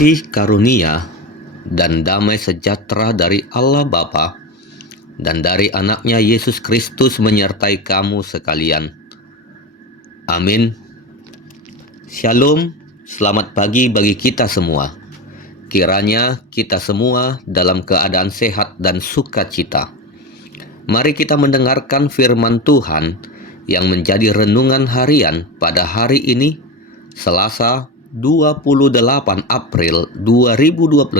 Kasih karunia dan damai sejahtera dari Allah Bapa dan dari anaknya Yesus Kristus menyertai kamu sekalian. Amin. Shalom, selamat pagi bagi kita semua. Kiranya kita semua dalam keadaan sehat dan sukacita. Mari kita mendengarkan firman Tuhan yang menjadi renungan harian pada hari ini, Selasa 28 April 2026,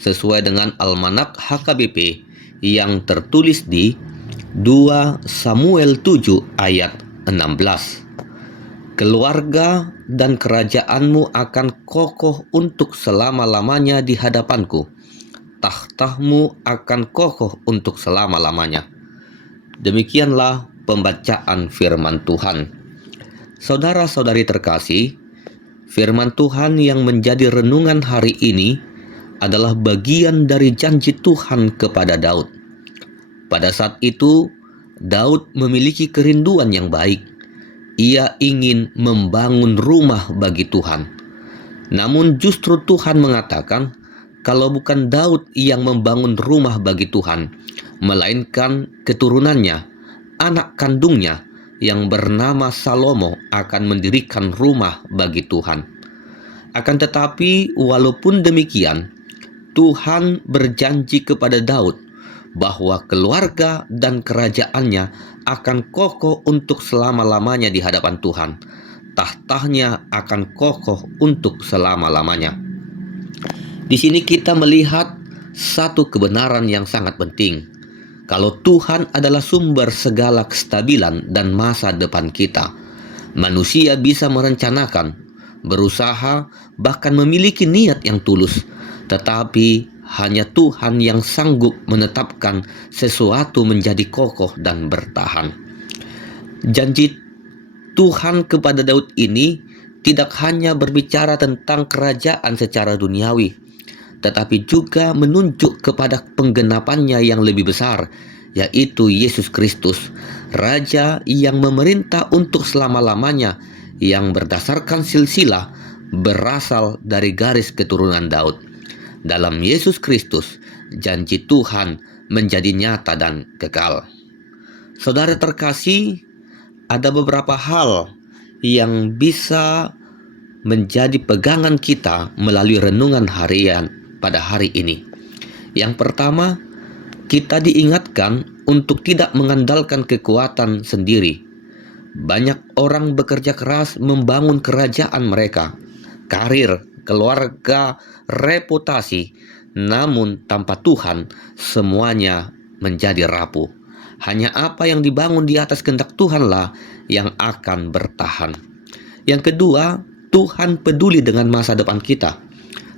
sesuai dengan Almanak HKBP yang tertulis di 2 Samuel 7 ayat 16. Keluarga dan kerajaanmu akan kokoh untuk selama-lamanya di hadapanku. Tahtahmu akan kokoh untuk selama-lamanya. Demikianlah pembacaan firman Tuhan. Saudara-saudari terkasih, firman Tuhan yang menjadi renungan hari ini adalah bagian dari janji Tuhan kepada Daud. Pada saat itu, Daud memiliki kerinduan yang baik. Ia ingin membangun rumah bagi Tuhan. Namun justru Tuhan mengatakan, kalau bukan Daud yang membangun rumah bagi Tuhan, melainkan keturunannya, anak kandungnya yang bernama Salomo akan mendirikan rumah bagi Tuhan. Akan tetapi walaupun demikian, Tuhan berjanji kepada Daud bahwa keluarga dan kerajaannya akan kokoh untuk selama-lamanya di hadapan Tuhan. Tahtanya akan kokoh untuk selama-lamanya. Di sini kita melihat satu kebenaran yang sangat penting. Kalau Tuhan adalah sumber segala kestabilan dan masa depan kita, manusia bisa merencanakan, berusaha, bahkan memiliki niat yang tulus. Tetapi hanya Tuhan yang sanggup menetapkan sesuatu menjadi kokoh dan bertahan. Janji Tuhan kepada Daud ini tidak hanya berbicara tentang kerajaan secara duniawi, tetapi juga menunjuk kepada penggenapannya yang lebih besar, yaitu Yesus Kristus, Raja yang memerintah untuk selama-lamanya, yang berdasarkan silsilah berasal dari garis keturunan Daud. Dalam Yesus Kristus, janji Tuhan menjadi nyata dan kekal. Saudara terkasih, ada beberapa hal yang bisa menjadi pegangan kita melalui renungan harian pada hari ini. Yang pertama, kita diingatkan untuk tidak mengandalkan kekuatan sendiri. Banyak orang bekerja keras membangun kerajaan mereka, karir, keluarga, reputasi, namun tanpa Tuhan semuanya menjadi rapuh. Hanya apa yang dibangun di atas kehendak Tuhanlah yang akan bertahan. Yang kedua, Tuhan peduli dengan masa depan kita.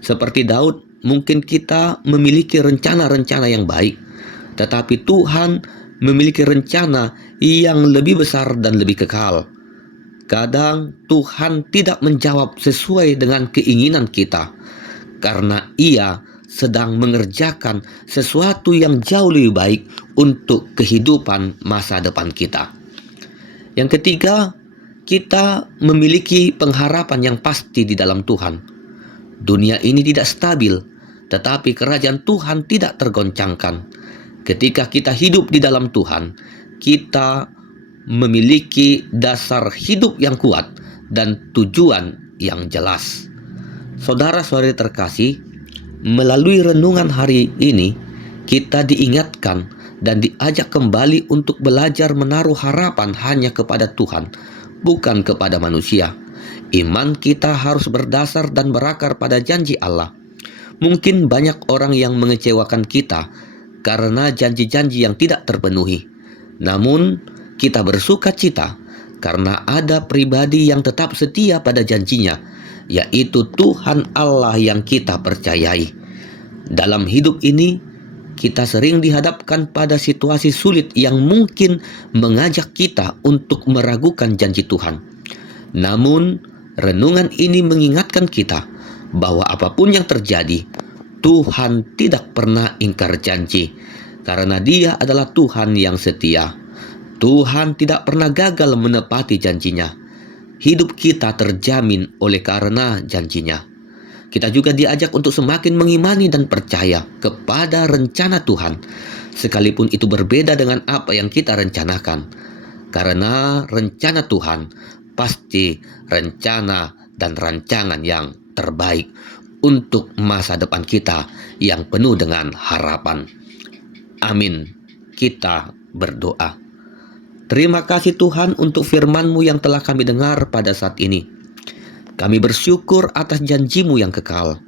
Seperti Daud, mungkin kita memiliki rencana-rencana yang baik, tetapi Tuhan memiliki rencana yang lebih besar dan lebih kekal. Kadang Tuhan tidak menjawab sesuai dengan keinginan kita, karena Ia sedang mengerjakan sesuatu yang jauh lebih baik untuk kehidupan masa depan kita. Yang ketiga, kita memiliki pengharapan yang pasti di dalam Tuhan. Dunia ini tidak stabil, tetapi kerajaan Tuhan tidak tergoncangkan. Ketika kita hidup di dalam Tuhan, kita memiliki dasar hidup yang kuat dan tujuan yang jelas. Saudara-saudari terkasih, melalui renungan hari ini, kita diingatkan dan diajak kembali untuk belajar menaruh harapan hanya kepada Tuhan, bukan kepada manusia. Iman kita harus berdasar dan berakar pada janji Allah. Mungkin banyak orang yang mengecewakan kita karena janji-janji yang tidak terpenuhi. Namun, kita bersuka cita karena ada pribadi yang tetap setia pada janjinya, yaitu Tuhan Allah yang kita percayai. Dalam hidup ini, kita sering dihadapkan pada situasi sulit yang mungkin mengajak kita untuk meragukan janji Tuhan. Namun, renungan ini mengingatkan kita bahwa apapun yang terjadi, Tuhan tidak pernah ingkar janji, karena Dia adalah Tuhan yang setia. Tuhan tidak pernah gagal menepati janjinya. Hidup kita terjamin oleh karena janjinya. Kita juga diajak untuk semakin mengimani dan percaya kepada rencana Tuhan, sekalipun itu berbeda dengan apa yang kita rencanakan. Karena rencana Tuhan pasti rencana dan rancangan yang terbaik untuk masa depan kita yang penuh dengan harapan. Amin. Kita berdoa. Terima kasih Tuhan untuk firman-Mu yang telah kami dengar pada saat ini. Kami bersyukur atas janji-Mu yang kekal.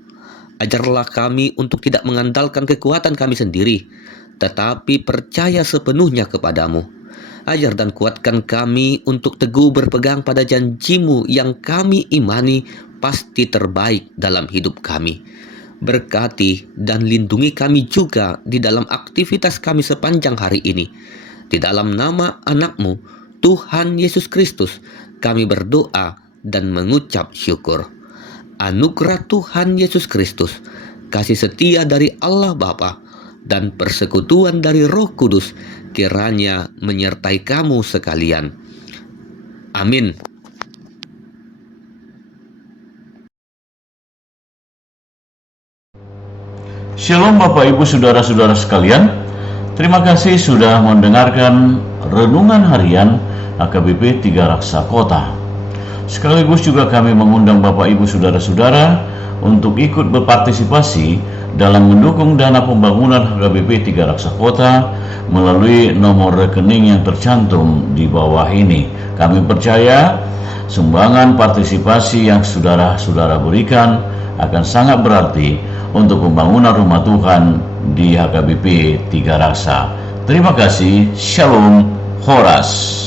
Ajarlah kami untuk tidak mengandalkan kekuatan kami sendiri, tetapi percaya sepenuhnya kepadamu. Ajar dan kuatkan kami untuk teguh berpegang pada janji-Mu yang kami imani pasti terbaik dalam hidup kami. Berkati dan lindungi kami juga di dalam aktivitas kami sepanjang hari ini. Di dalam nama anak-Mu, Tuhan Yesus Kristus, kami berdoa dan mengucap syukur. Anugerah Tuhan Yesus Kristus, kasih setia dari Allah Bapa, dan persekutuan dari Roh Kudus kiranya menyertai kamu sekalian. Amin. Shalom Bapak Ibu Saudara-saudara sekalian. Terima kasih sudah mendengarkan Renungan Harian HKBP 3 Raksa Kota. Sekaligus juga kami mengundang Bapak Ibu Saudara-saudara untuk ikut berpartisipasi dalam mendukung dana pembangunan HKBP 3 Raksa Kota melalui nomor rekening yang tercantum di bawah ini. Kami percaya sumbangan partisipasi yang saudara-saudara berikan akan sangat berarti untuk pembangunan rumah Tuhan di HKBP 3 Raksa. Terima kasih. Shalom. Horas.